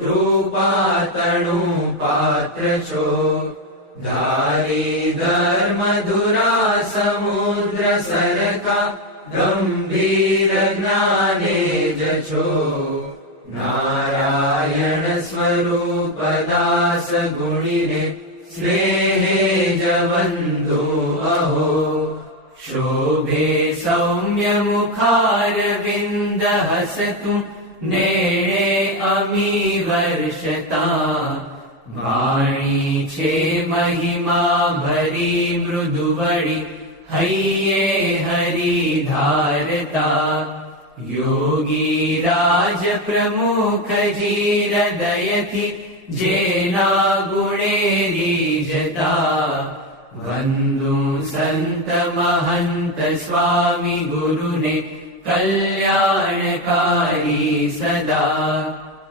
कृपातणु पात्र छो धारी धर्मधुरा समुद्र सरका गंभीर ज्ञाने जछो नारायण स्वरूप दास गुणिने स्नेहे जवंदो अहो शोभे सौम्य मुखार विंद हसतु नेणे अमी वर्षता वाणी छे महिमा भरी मृदुवड़ी हइये हरि धारता योगी राज प्रमुख जी हृदयथी जेना गुणे रीजता वंदु संत महंत स्वामी गुरुने कल्याणकारी सदा।